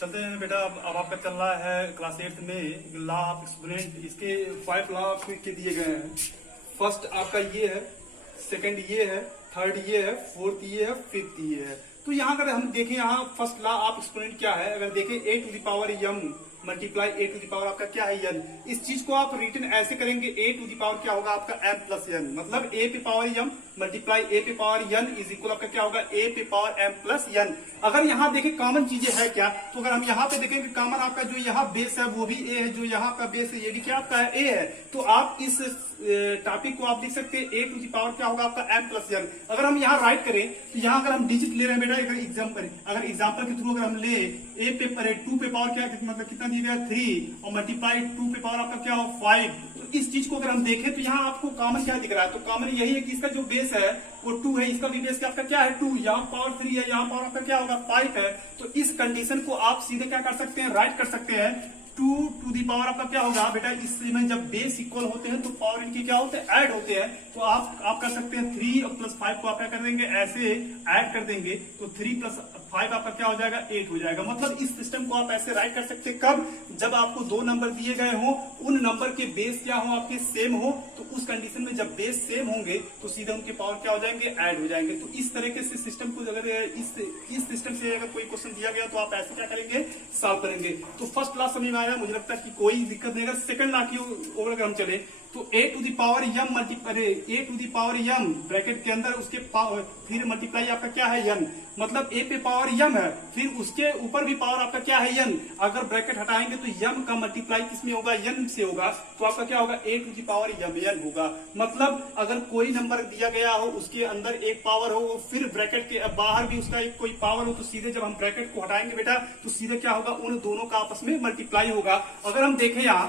चलते हैं बेटा। अब आपका चल रहा है क्लास 8 में लॉ ऑफ एक्सपोनेंट। इसके 5 लॉ के दिए गए हैं। फर्स्ट आपका ये है, सेकंड ये है, थर्ड ये है, फोर्थ ये है, फिफ्थ ये है। तो यहाँ अगर हम देखें, यहाँ फर्स्ट लॉ ऑफ एक्सपोनेंट क्या है, अगर देखें a to the power m multiply a to the power आपका क्या है n। इस चीज को आप रिटर्न ऐसे करेंगे, a टू द पावर क्या होगा आपका m प्लस n, मतलब a पे पावर m मल्टीप्लाई a पे पावर n इज इक्वल आपका क्या होगा a पे पावर m प्लस n। अगर यहाँ देखें कॉमन चीजें है क्या, तो अगर हम यहाँ पे देखेंगे कॉमन आपका जो यहाँ बेस है वो भी a है, जो यहाँ का बेस है ये भी क्या आपका है a है। तो आप इस टॉपिक को आप लिख सकते हैं a टू द पावर क्या होगा आपका m प्लस n। अगर हम यहाँ राइट करें तो यहाँ अगर हम डिजिट ले रहे हैं बेटा, अगर एग्जाम्पल के थ्रू अगर हम ले a पे 2 पे पावर क्या मतलब कितना दिया गया 3 और मल्टीप्लाई 2 पे पावर आपका क्या हो 5। तो इस चीज को अगर हम देखें तो यहाँ आपको कॉमन क्या दिख रहा है, तो कॉमन यही है कि इसका जो बेस है वो 2 है, इसका भी बेस क्या आपका क्या है 2, यहाँ पावर 3 है, यहाँ पावर आपका क्या होगा 5 है। तो इस कंडीशन को आप सीधे क्या कर सकते हैं, राइट कर सकते हैं। 2 टू दी पावर आपका क्या होगा बेटा, इसमें जब बेस इक्वल होते हैं तो पावर इनके क्या होते हैं ऐड होते हैं। तो आप कर सकते हैं 3 और प्लस 5 को आप क्या कर देंगे ऐसे ऐड कर देंगे, तो 3 प्लस 5 आपका क्या हो जाएगा 8 हो जाएगा। मतलब इस सिस्टम को आप ऐसे राइट कर सकते हैं कब, जब आपको दो नंबर दिए गए हो, उन नंबर के बेस क्या हो आपके सेम हो, तो उस कंडीशन में जब बेस सेम होंगे तो सीधे उनके पावर क्या हो जाएंगे ऐड हो जाएंगे। तो इस तरीके से सिस्टम को अगर इस सिस्टम से अगर कोई क्वेश्चन दिया गया तो आप ऐसे क्या करेंगे सॉल्व करेंगे। तो फर्स्ट क्लास समझ में आया, मुझे लगता है कि कोई दिक्कत नहीं। अगर सेकंड लॉ की ओर अगर हम चले तो a to the power m a to the power m bracket के अंदर उसके फिर मल्टीप्लाई आपका क्या है n, मतलब a पे पावर m है, फिर उसके ऊपर भी पावर आपका क्या है n। अगर ब्रैकेट हटाएंगे तो m का मल्टीप्लाई किसमें होगा n से होगा, तो आपका क्या होगा a to the power m n होगा। मतलब अगर कोई नंबर दिया गया हो उसके अंदर एक पावर हो, फिर ब्रैकेट के बाहर भी उसका एक कोई पावर हो, तो सीधे जब हम ब्रैकेट को हटाएंगे बेटा तो सीधे क्या होगा उन दोनों का आपस में मल्टीप्लाई होगा। अगर हम देखें यहाँ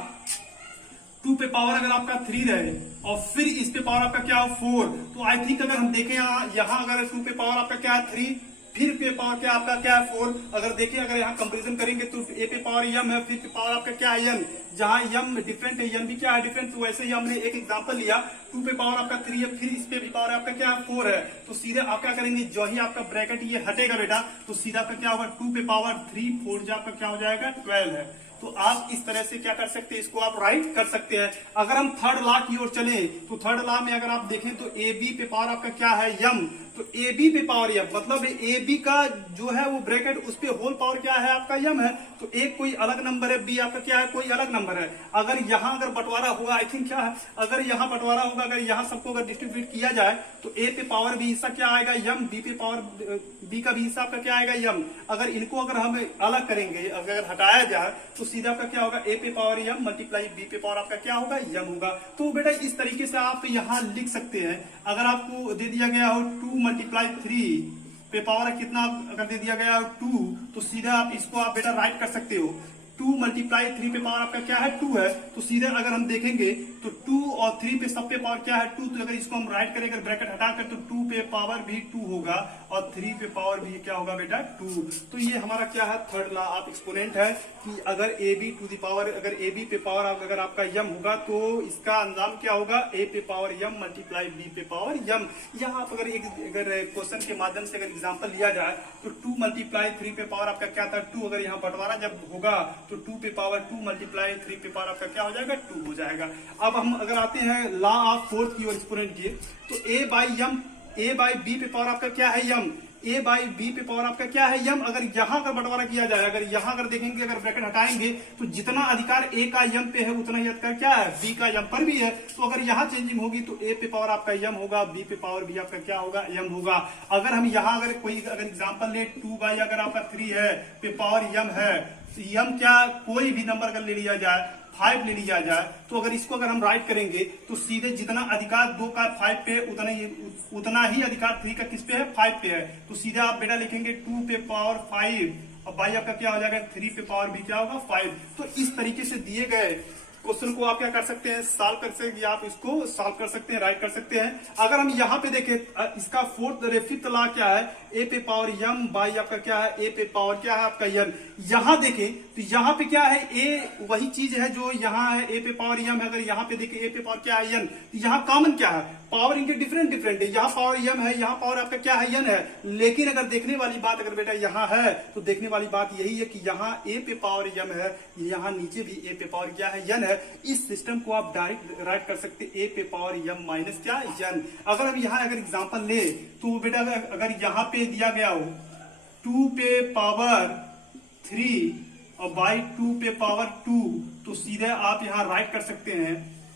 2 पे पावर अगर आपका 3 रहे और फिर इस पे पावर आपका क्या है 4, तो आई थिंक अगर हम देखें यहाँ अगर 2 पे पावर आपका क्या है 3, फिर पे पावर क्या आपका क्या है 4। अगर देखिए अगर यहाँ कंपैरिजन करेंगे तो a पे पावर m है, फिर पे पावर आपका क्या है n, जहाँ m डिफरेंट है n भी क्या है डिफरेंट। तो वैसे ही हमने एक एग्जांपल लिया 2 पे पावर आपका 3 है, फिर इस पे भी पावर आपका क्या है 4 है, तो सीधे आप क्या करेंगे जो ही आपका ब्रैकेट ये हटेगा बेटा तो सीधा आपका क्या होगा 2 पे पावर 3 4 जो आपका क्या हो जाएगा 12 है। तो आप इस तरह से क्या कर सकते हैं, इसको आप राइट कर सकते हैं। अगर हम थर्ड लॉ की ओर चले तो थर्ड लॉ में अगर आप देखें तो ए बी पे पावर आपका क्या है m, तो ए बी पे पावर m मतलब ए बी का जो है वो ब्रैकेट उस पे होल पावर क्या है आपका m है, तो एक कोई अलग नंबर है, बी आपका क्या है कोई अलग नंबर है। अगर यहाँ अगर बंटवारा होगा आई थिंक क्या है, अगर यहाँ बंटवारा होगा, अगर यहाँ सबको अगर डिस्ट्रीब्यूट किया जाए तो ए पे पावर बी हिस्सा क्या आएगा m, बी पे पावर बी का भी हिस्सा आपका क्या आएगा m। अगर इनको अगर हम अलग करेंगे, अगर हटाया जाए तो सीधा आपका क्या होगा a पे पावर m मल्टीप्लाई b पे पावर आपका क्या होगा m होगा। तो बेटा इस तरीके से आप यहाँ लिख सकते हैं। अगर आपको दे दिया गया हो 2 मल्टीप्लाई 3 पे पावर कितना अगर दे दिया गया हो 2, तो सीधा आप इसको आप बेटा राइट कर सकते हो 2 मल्टीप्लाई 3 पे पावर आपका क्या है 2 है, तो सीधे अगर हम देखेंगे तो 2 और 3 पे सब पे पावर क्या है 2, तो अगर इसको हम राइट करेंगे ब्रैकेट हटाकर तो 2 पे पावर भी 2 होगा और 3 पे पावर भी क्या होगा बेटा 2। तो ये हमारा क्या है थर्ड लॉ ऑफ एक्सपोनेंट है कि अगर A B to the power अगर ए बी पे पावर अगर आपका m होगा तो इसका अंजाम क्या होगा a पे पावर m मल्टीप्लाई b पे पावर m। यहाँ आप अगर क्वेश्चन के माध्यम से अगर एग्जाम्पल लिया जाए तो 2 मल्टीप्लाई 3 पे पावर आपका क्या था 2, अगर यहाँ बंटवारा जब होगा तो 2 पे पावर 2 मल्टीप्लाई 3 पे पावर आपका क्या हो जाएगा 2 हो जाएगा। अब हम अगर आते हैं लॉ ऑफ फोर्थ की और एक्सपोनेंट की, तो a बाई b पे पावर आपका क्या है m, a बाई b पे पावर आपका क्या है m। अगर यहाँ अगर बंटवारा किया जाए, अगर यहाँ अगर देखेंगे अगर ब्रैकेट हटाएंगे तो जितना अधिकार a का m पे है उतना ही अधिकार क्या है b का m पर भी है। तो अगर यहाँ चेंजिंग होगी तो a पे पावर आपका m होगा, b पे पावर b आपका क्या होगा m होगा। अगर हम यहाँ अगर कोई अगर एग्जाम्पल ले 2 बाई अगर आपका 3 है पे पावर m है, तो m क्या कोई भी नंबर अगर ले लिया जाए 5 ले लिया जाए, तो अगर इसको अगर हम राइट करेंगे तो सीधे जितना अधिकार 2 का 5 पे उतना ही अधिकार 3 का किस पे है 5 पे है। तो सीधे आप बेटा लिखेंगे 2 पे पावर 5 और बाई आपका क्या हो जाएगा 3 पे पावर भी क्या होगा 5। तो इस तरीके से दिए गए क्वेश्चन को आप क्या कर सकते हैं सॉल्व कर सकते हैं, आप इसको सॉल्व कर सकते हैं राइट कर सकते हैं। अगर हम यहाँ पे देखें इसका फिफ्थ लॉ क्या है a पे पावर m बाई आपका क्या है a पे पावर क्या है आपका n। यहाँ देखें तो यहाँ पे क्या है a वही चीज है जो यहाँ है a पे पावर m है, अगर यहाँ पे देखें a पे पावर क्या है n, तो यहाँ कॉमन क्या है पावर इनके डिफरेंट डिफरेंट है, यहाँ पावर m है, यहाँ पावर आपका क्या है n है, लेकिन अगर देखने वाली बात अगर बेटा यहाँ है तो देखने वाली बात यही है कि यहाँ a पे पावर m है, यहाँ नीचे भी a पे पावर क्या है n है। इस सिस्टम को आप डायरेक्ट राइट कर सकते a पे पावर m माइनस क्या n। अगर हम यहाँ अगर एग्जांपल ले तो बेटा अगर यहाँ पे दिया गया हो 2 पे पावर 3 और बाई 2 पे पावर 2, तो सीधे आप यहाँ राइट कर सकते हैं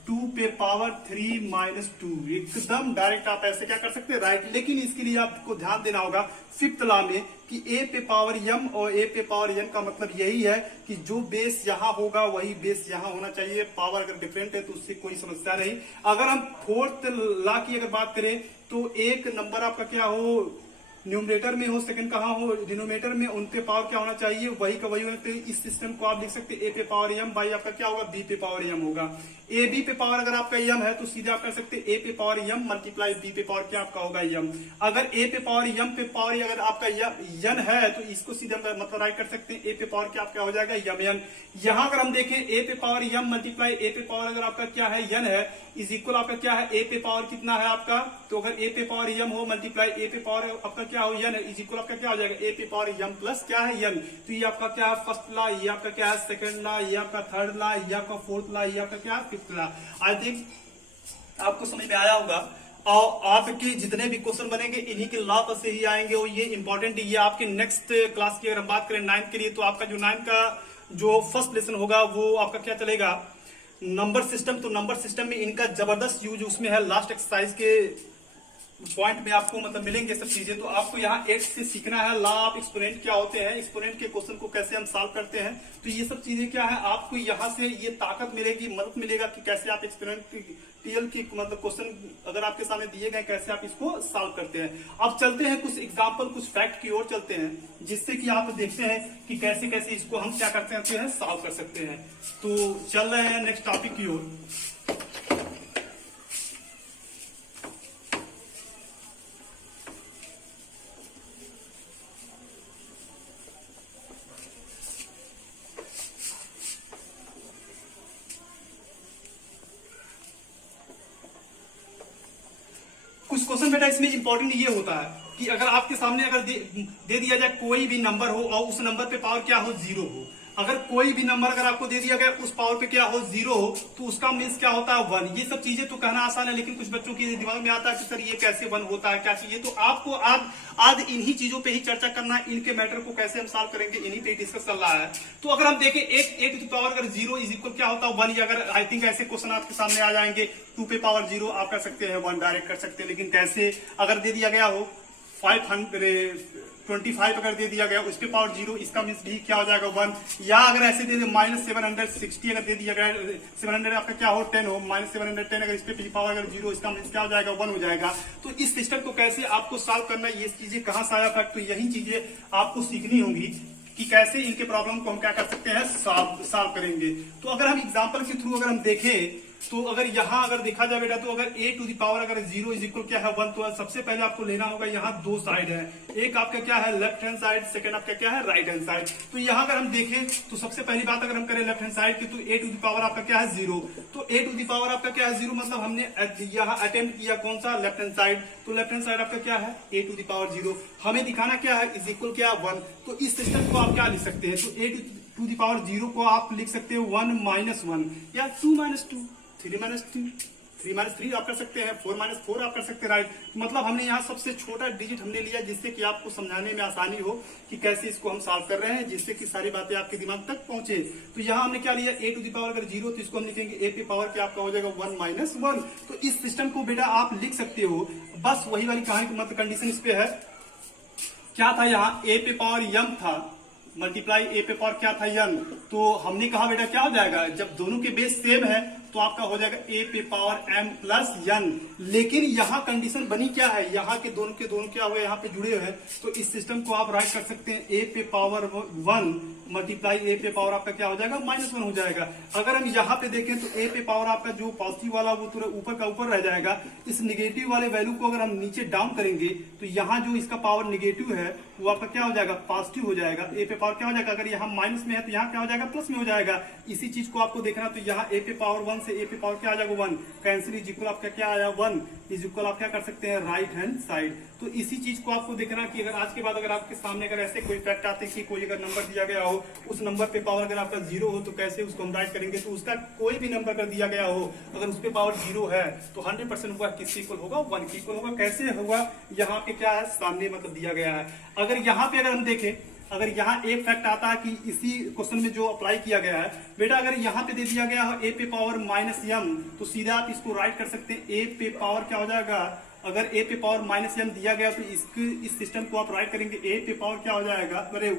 2 पे पावर 3 माइनस 2, एकदम डायरेक्ट आप ऐसे क्या कर सकते हैं राइट। लेकिन इसके लिए आपको ध्यान देना होगा फिफ्थ लॉ में कि a पे पावर m और a पे पावर n का मतलब यही है कि जो बेस यहाँ होगा वही बेस यहाँ होना चाहिए। पावर अगर डिफरेंट है तो उससे कोई समस्या नहीं। अगर हम फोर्थ लॉ की अगर बात करें तो एक नंबर आपका क्या हो न्यूमरेटर में हो, सेकंड कहाँ हो डिनोमिनेटर में, उनके पावर क्या होना चाहिए वही का वही होना चाहिए। इस सिस्टम को आप लिख सकते हैं a पे पावर m बाई आपका क्या होगा b पे पावर m होगा। a b पे पावर अगर आपका m है तो सीधे आप कर सकते हैं a पे पावर m मल्टीप्लाई b पे पावर क्या आपका होगा m। अगर a पे पावर m पे पावर अगर आपका n है तो इसको सीधे हम मतलब राइट कर सकते हैं a पे पावर क्या आपका हो जाएगा m। यहाँ अगर हम देखें a पे पावर m मल्टीप्लाई a पे पावर अगर आपका क्या है n है इज इक्वल आपका क्या है a पे पावर कितना है आपका, तो अगर a पे पावर m हो मल्टीप्लाई a पे पावर आपका क्या हो n है इज इक्वल आपका क्या हो जाएगा a पे पावर m प्लस क्या है n। तो ये आपका क्या है फर्स्ट लॉ, ये आपका क्या है सेकंड लॉ, ये आपका थर्ड लॉ, ये आपका फोर्थ लॉ, ये आपका क्या है फिफ्थ लॉ। आई थिंक आपको समझ में आया होगा। और आपके जितने भी क्वेश्चन बनेंगे इन्हीं के लॉ पर से ही आएंगे और ये इंपॉर्टेंट है। ये आपके नेक्स्ट क्लास की अगर हम बात करें 9th के लिए तो आपका जो 9th का जो फर्स्ट लेसन होगा वो आपका क्या चलेगा नंबर सिस्टम। तो नंबर सिस्टम में इनका जबरदस्त यूज उसमें है, लास्ट एक्सरसाइज के पॉइंट में आपको मतलब मिलेंगे सब चीजें। तो आपको यहाँ 8 से सीखना है लॉ ऑफ एक्सपोनेंट क्या होते हैं, एक्सपोनेंट के क्वेश्चन को कैसे हम सॉल्व करते हैं। तो ये सब चीजें क्या है आपको यहाँ से ये ताकत मिलेगी, मदद मिलेगा कि कैसे आप एक्सपोनेंशियल की मतलब क्वेश्चन अगर आपके सामने दिए गए कैसे आप इसको सॉल्व करते हैं। अब चलते हैं कुछ एग्जाम्पल कुछ फैक्ट की ओर चलते हैं जिससे कि आप देखते हैं कि कैसे कैसे इसको हम क्या करते हैं सॉल्व कर सकते हैं। तो चल रहे हैं नेक्स्ट टॉपिक की ओर। कुछ क्वेश्चन बेटा इसमें इंपॉर्टेंट ये होता है कि अगर आपके सामने अगर दे दिया जाए कोई भी नंबर हो और उस नंबर पे पावर क्या हो 0 हो, अगर कोई भी नंबर अगर आपको दे दिया गया उस पावर पे क्या हो 0 हो तो उसका मीन्स क्या होता है 1। ये सब चीजें तो कहना आसान है लेकिन कुछ बच्चों के दिमाग में आता है कि सर ये कैसे 1 होता है क्या चीजें। तो आपको आज इन्हीं चीजों पे ही चर्चा करना है, इनके मैटर को कैसे हम सॉल्व करेंगे इन्हीं पे डिस्कस चल रहा है। तो अगर हम देखें a टू द पावर अगर 0 इज इक्वल क्या होता है 1, या अगर आई थिंक ऐसे क्वेश्चन आपके सामने आ जाएंगे 2 पे पावर 0 आप कर सकते हैं 1 डायरेक्ट कर सकते हैं। लेकिन कैसे अगर दे दिया गया हो 525 अगर दे दिया गया उस पे पावर 0 इसका मीन्स भी क्या हो जाएगा 1। या अगर ऐसे दे दे -760 अगर दे दिया गया 700 आपका क्या हो 10 हो -710 अगर इस पे पावर अगर 0 इसका मीन्स क्या हो जाएगा 1 हो जाएगा। तो इस सिस्टम को कैसे आपको सॉल्व करना है, ये चीजें कहां से आया फैक्ट, तो यही चीजें आपको सीखनी होंगी कि कैसे इनके प्रॉब्लम को हम क्या कर सकते हैं सॉल्व करेंगे। तो अगर हम एग्जांपल के थ्रू अगर हम देखें तो अगर यहाँ अगर देखा जाए बेटा तो अगर a टू द पावर अगर 0 इज इक्वल क्या है 1, तो सबसे पहले आपको लेना होगा यहाँ 2 साइड है, एक आपका क्या है लेफ्ट हैंड साइड, सेकंड आपका क्या है राइट हैंड साइड। तो यहाँ अगर हम देखें तो सबसे पहली बात अगर हम करें लेफ्ट हैंड साइड की तो a टू द पावर आपका क्या है 0, तो a टू द पावर आपका क्या है 0 मतलब हमने यहाँ अटेम्प्ट किया कौन सा लेफ्ट हैंड साइड, तो लेफ्ट हैंड साइड आपका क्या है a टू द पावर 0, हमें दिखाना क्या है इज इक्वल क्या 1। तो इस सिस्टम को आप क्या लिख सकते हैं, तो a टू द पावर 0 को आप लिख सकते हैं 1 - 1 या 2 - 2 3 - 2 3 - 3 आप कर सकते हैं, 4 - 4 आप कर सकते हैं राइट। मतलब हमने यहाँ सबसे छोटा डिजिट हमने लिया जिससे कि आपको समझाने में आसानी हो कि कैसे इसको हम सॉल्व कर रहे हैं, जिससे कि सारी बातें आपके दिमाग तक पहुंचे। तो यहाँ हमने क्या लिया a टू द पावर अगर 0 तो इसको हम लिखेंगे a पे पावर क्या आपका हो जाएगा 1 - 1। तो इस सिस्टम को बेटा आप लिख सकते हो, बस वही वाली कहानी मतलब कंडीशन इस पे है। क्या था यहाँ a पे पावर m था मल्टीप्लाई a पे पावर क्या था n, तो हमने कहा बेटा क्या हो जाएगा जब दोनों के बेस सेम है तो आपका हो जाएगा a पे पावर m प्लस n। लेकिन यहाँ कंडीशन बनी क्या है, यहाँ के दोनों क्या हुए यहाँ पे जुड़े हुए हैं, तो इस सिस्टम को आप राइट कर सकते हैं a पे पावर 1 मल्टीप्लाई a पे पावर आपका क्या हो जाएगा -1 हो जाएगा। अगर हम यहाँ पे देखें तो a पे पावर आपका जो पॉजिटिव वाला वो थोड़ा ऊपर का ऊपर रह जाएगा। इस निगेटिव वाले वैल्यू को अगर हम नीचे डाउन करेंगे तो यहाँ जो इसका पावर निगेटिव है वो आपका क्या हो जाएगा, पॉजिटिव हो जाएगा। ए पे पावर क्या हो जाएगा, अगर यहाँ माइनस में है तो यहाँ क्या हो जाएगा, प्लस में हो जाएगा। इसी चीज को आपको देखना, तो यहाँ ए पे पावर 1 से ए पे पावर क्या आ जाएगा 1, कैंसिल इज इक्वल आपका क्या आया 1 इज इक्वल आप क्या कर सकते हैं राइट हैंड साइड। तो इसी चीज को आपको देखना कि अगर आज के बाद अगर आपके सामने अगर ऐसे कोई फैक्ट आते कि कोई अगर नंबर दिया गया हो, उस नंबर पे पावर अगर आपका 0 हो तो कैसे उसको हम राइट करेंगे। तो उसका कोई भी नंबर अगर दिया गया हो, अगर उस पे पावर 0 है तो 100% हुआ किसके इक्वल होगा, 1 के इक्वल होगा। कैसे होगा, यहाँ पे क्या है सामने मतलब दिया गया है। अगर यहाँ पे अगर हम देखें, अगर यहाँ एक फैक्ट आता है कि इसी क्वेश्चन में जो अप्लाई किया गया है, बेटा अगर यहाँ पे दे दिया गया हो ए पे पावर -m, तो सीधा आप इसको राइट कर सकते हैं ए पे पावर क्या हो जाएगा, अगर ए पे पावर -m दिया गया तो इस सिस्टम को आप राइट करेंगे ए पे पावर क्या हो जाएगा, अरे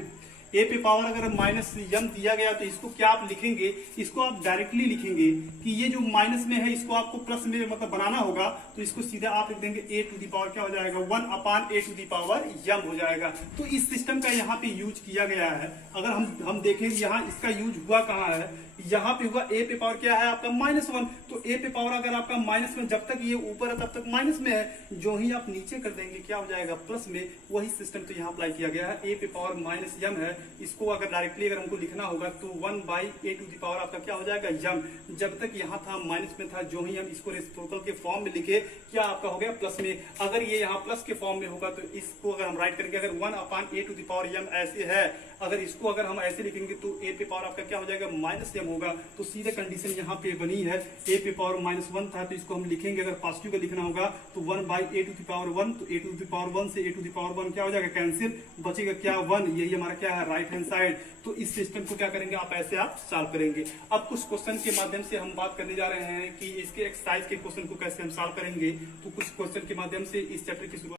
ए पे पावर अगर -m दिया गया तो इसको क्या आप लिखेंगे, इसको आप डायरेक्टली लिखेंगे कि ये जो माइनस में है इसको आपको प्लस में मतलब बनाना होगा। तो इसको सीधा आप लिख देंगे ए टू दी पावर क्या हो जाएगा 1/a to the power m हो जाएगा। तो इस सिस्टम का यहाँ पे यूज किया गया है। अगर हम देखें यहाँ इसका यूज हुआ कहाँ है, यहाँ पे हुआ ए पे पावर क्या है आपका -1, तो ए पे पावर अगर आपका -1 जब तक ये ऊपर है तब तक माइनस में है, जो ही आप नीचे कर देंगे क्या हो जाएगा प्लस में। वही सिस्टम तो यहाँ अप्लाई किया गया है। ए पे पावर -m है, इसको अगर डायरेक्टली अगर हमको लिखना होगा तो 1/a टू दी पावर आपका क्या हो जाएगा m। जब तक यहाँ था माइनस में था, जो ही हम इसको रेसिप्रोकल के फॉर्म में लिखे क्या आपका हो गया प्लस में। अगर ये यहाँ प्लस के फॉर्म में होगा तो इसको अगर हम राइट करेंगे, अगर 1/a to the power m ऐसे है, अगर इसको अगर हम ऐसे लिखेंगे तो ए पे पावर आपका क्या हो जाएगा -m होगा। तो सीधे कंडीशन यहाँ पे बनी है, ए पे पावर -1 था तो इसको हम लिखेंगे, अगर पॉजिटिव का लिखना होगा तो 1/a टू दी पावर 1, तो a टू दी पावर 1 से a टू दी पावर 1 क्या हो जाएगा कैंसिल, बचेगा क्या 1, यही हमारा क्या है राइट हैंड साइड। तो इस सिस्टम को क्या करेंगे आप ऐसे आप सॉल्व करेंगे। अब कुछ क्वेश्चन के माध्यम से हम बात करने जा रहे हैं कि इसके एक्सरसाइज के क्वेश्चन को कैसे हम सॉल्व करेंगे। तो कुछ क्वेश्चन के माध्यम से इस चैप्टर की शुरुआत